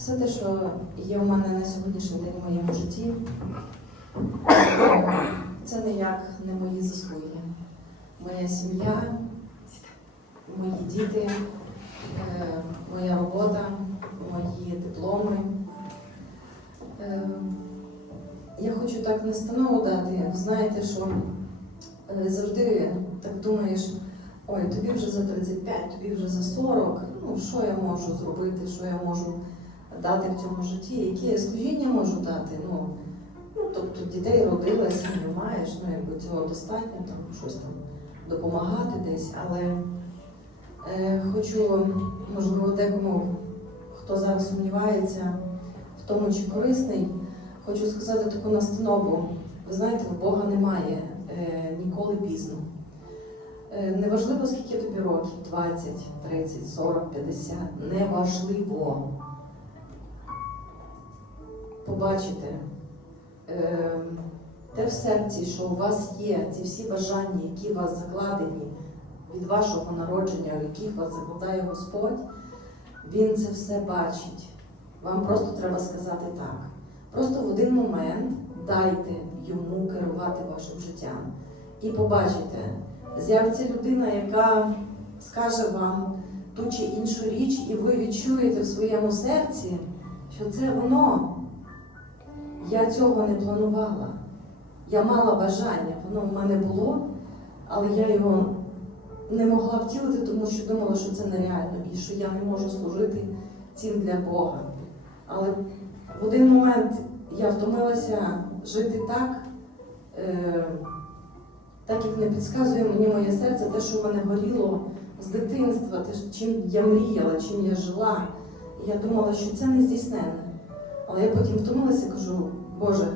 Все те, що є у мене на сьогоднішній день в моєму житті, це ніяк не мої заслуги. Моя сім'я, мої діти, е, моя робота, мої дипломи. Е, Я хочу так настанову дати. Ви знаєте, що е, завжди так думаєш, ой, тобі вже за 35, тобі вже за 40, ну що я можу зробити, що я можу дати в цьому житті, які я служіння можу дати. Ну, ну тобто дітей родилася, не маєш, ну якби цього достатньо, там щось там допомагати десь, але е, хочу, можливо, декому, хто зараз сумнівається в тому, чи корисний, хочу сказати таку настанову. Ви знаєте, в Бога немає е, ніколи пізно. Е, Неважливо, скільки тобі років 20, 30, 40, 50, неважливо побачити е, те в серці, що у вас є, ці всі бажання, які у вас закладені від вашого народження, в яких вас закладає Господь, Він це все бачить. Вам просто треба сказати так. Просто в один момент дайте йому керувати вашим життям. І побачите, з'явиться людина, яка скаже вам ту чи іншу річ, і ви відчуєте в своєму серці, що це воно. Я цього не планувала. Я мала бажання, воно в мене було, але я його не могла втілити, тому що думала, що це нереально і що я не можу служити цим для Бога. Але в один момент я втомилася жити так, е, так як не підказує мені моє серце, те, що в мене горіло з дитинства, те, чим я мріяла, чим я жила. І я думала, що це не здійснене. Але я потім втомилася і кажу, Боже,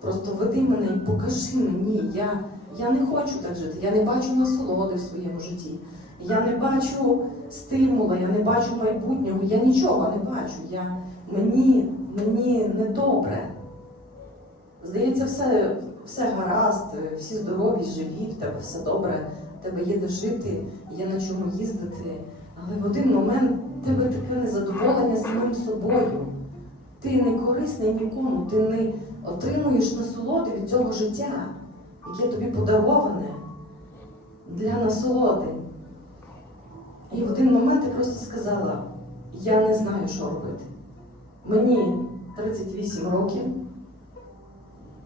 просто веди мене і покажи мені. Я, я не хочу так жити, я не бачу насолоди в своєму житті. Я не бачу стимула, я не бачу майбутнього, я нічого не бачу. Я, мені, мені недобре. Здається, все, все гаразд, всі здорові, живі, в тебе все добре, в тебе є де жити, є на чому їздити. Але в один момент в тебе таке незадоволення самим собою. Ти не корисний нікому, ти не отримуєш насолоди від цього життя, яке тобі подароване для насолоди. І в один момент я просто сказала: я не знаю, що робити. Мені 38 років.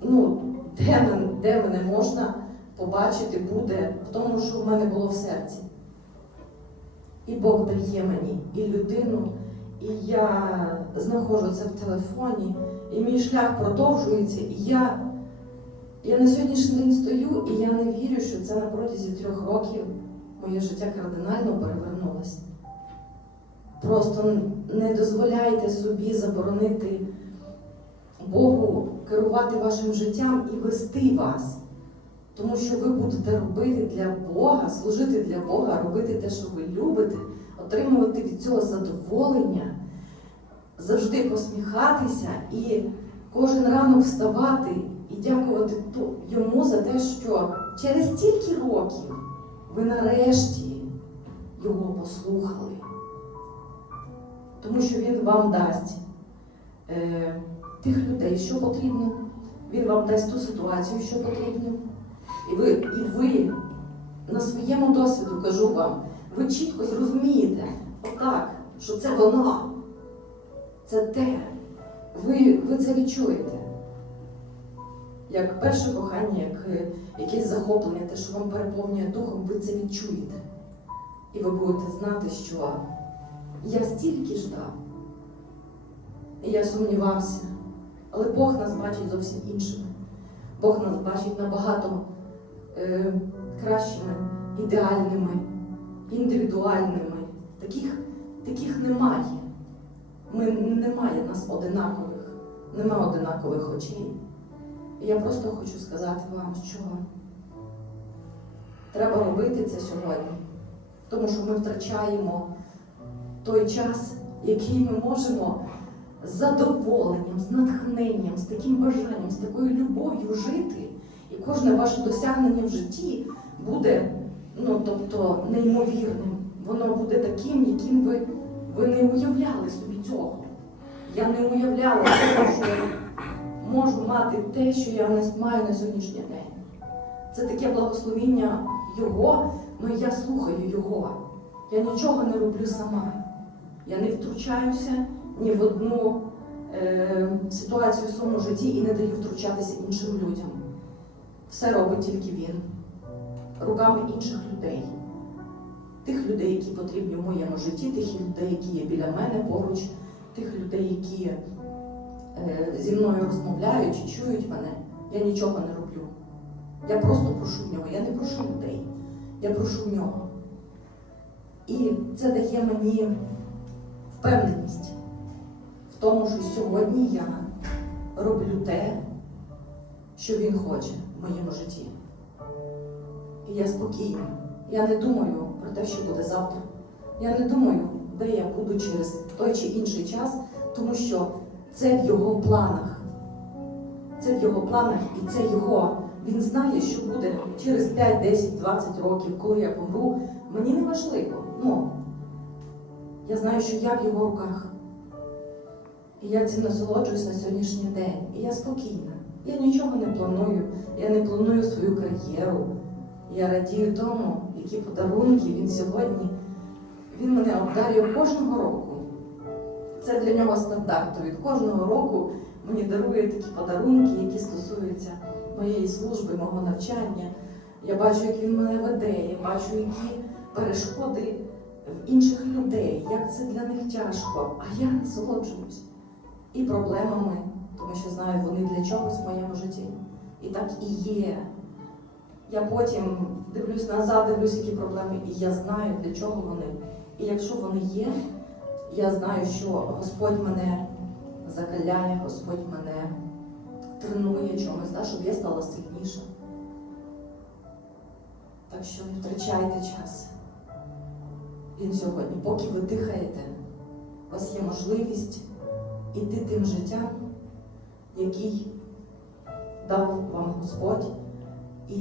Ну, де, мен- де мене можна побачити буде в тому, що в мене було в серці. І Бог дає мені і людину, і я знаходжу це в телефоні, і мій шлях продовжується. І я, я на сьогоднішній день стою, і я не вірю, що це на протязі трьох років моє життя кардинально перевернулося. Просто не дозволяйте собі заборонити Богу керувати вашим життям і вести вас. Тому що ви будете робити для Бога, служити для Бога, робити те, що ви любите, отримувати від цього задоволення, завжди посміхатися і кожен ранок вставати і дякувати йому за те, що через стільки років ви нарешті його послухали. Тому що він вам дасть е, тих людей, що потрібно, він вам дасть ту ситуацію, що потрібно. І ви, і ви на своєму досвіду кажу вам, ви чітко зрозумієте, отак, що це воно, це те. Ви, ви це відчуєте. Як перше кохання, як е, якесь захоплення, те, що вам переповнює духом, ви це відчуєте. І ви будете знати, що я стільки ждав, і я сумнівався, але Бог нас бачить зовсім іншими. Бог нас бачить набагато е, кращими, ідеальними, індивідуальними. Таких, таких немає. Ми, немає нас одинакових, нема одинакових очей. Я просто хочу сказати вам, що треба робити це сьогодні, тому що ми втрачаємо той час, який ми можемо з задоволенням, з натхненням, з таким бажанням, з такою любов'ю жити. І кожне ваше досягнення в житті буде ну, тобто, неймовірним. Воно буде таким, яким ви, Ви не уявляли собі цього. Я не уявляла того, що можу мати те, що я маю на сьогоднішній день. Це таке благословіння Його, але я слухаю Його. Я нічого не роблю сама. Я не втручаюся ні в одну е, ситуацію в своєму житті і не даю втручатися іншим людям. Все робить тільки він, руками інших людей. Тих людей, які потрібні в моєму житті, тих людей, які є біля мене поруч, тих людей, які е, зі мною розмовляють чують мене, я нічого не роблю. Я просто прошу в нього. Я не прошу людей, я прошу в нього. І це дає мені впевненість в тому, що сьогодні я роблю те, що він хоче в моєму житті. І я спокійна. Я не думаю про те, що буде завтра. Я не думаю, де я буду через той чи інший час, тому що це в його планах. Це в його планах і це його. Він знає, що буде через 5, 10, 20 років, коли я помру. Мені не важливо. Ну, я знаю, що я в його руках. І я цим насолоджуюсь на сьогоднішній день. І я спокійна. Я нічого не планую. Я не планую свою кар'єру. Я радію тому, які подарунки він сьогодні. Він мене обдарює кожного року. Це для нього стандарт. Він кожного року мені дарує такі подарунки, які стосуються моєї служби, мого навчання. Я бачу, як він мене веде, я бачу, які перешкоди в інших людей, як це для них тяжко. А я насолоджуюсь і проблемами, тому що знаю, вони для чогось в моєму житті. І так і є. Я потім дивлюсь назад, дивлюсь, які проблеми, і я знаю, для чого вони. І якщо вони є, я знаю, що Господь мене закаляє, Господь мене тренує чомусь, да, щоб я стала сильніша. Так що не втрачайте час. Він сьогодні, поки ви дихаєте, у вас є можливість іти тим життям, який дав вам Господь, і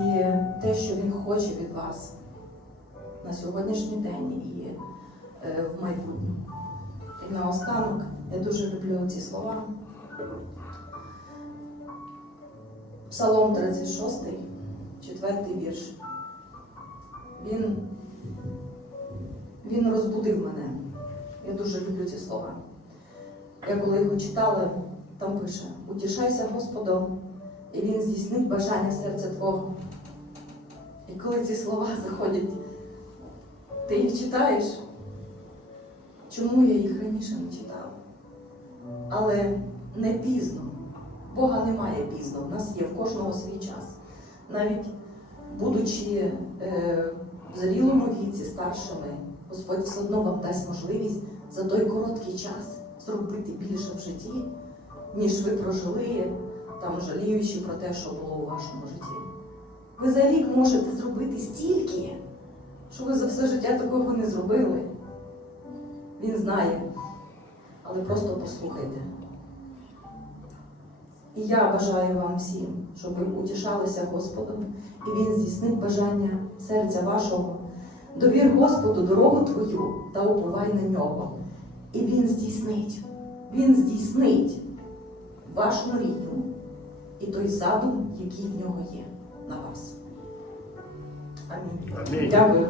те, що Він хоче від вас на сьогоднішній день і е, в майбутньому. І наостанок я дуже люблю ці слова. Псалом 36, четвертий вірш. Він, він розбудив мене. Я дуже люблю ці слова. Я коли його читала, там пише: Утішайся Господом, і Він здійснить бажання серця Твого. І коли ці слова заходять, ти їх читаєш. Чому я їх раніше не читала? Але не пізно. Бога немає пізно, в нас є в кожного свій час. Навіть будучи е, в зрілому віці старшими, Господь все одно вам дасть можливість за той короткий час зробити більше в житті, ніж ви прожили, там жаліючи про те, що було у вашому житті. Ви за рік можете зробити стільки, що ви за все життя такого не зробили. Він знає, але просто послухайте. І я бажаю вам всім, щоб ви утішалися Господом, і Він здійснить бажання серця вашого. Довір Господу дорогу твою та уповай на нього. І Він здійснить, Він здійснить вашу мрію і той задум, який в нього є на вас. Амінь. Амінь. Дякую.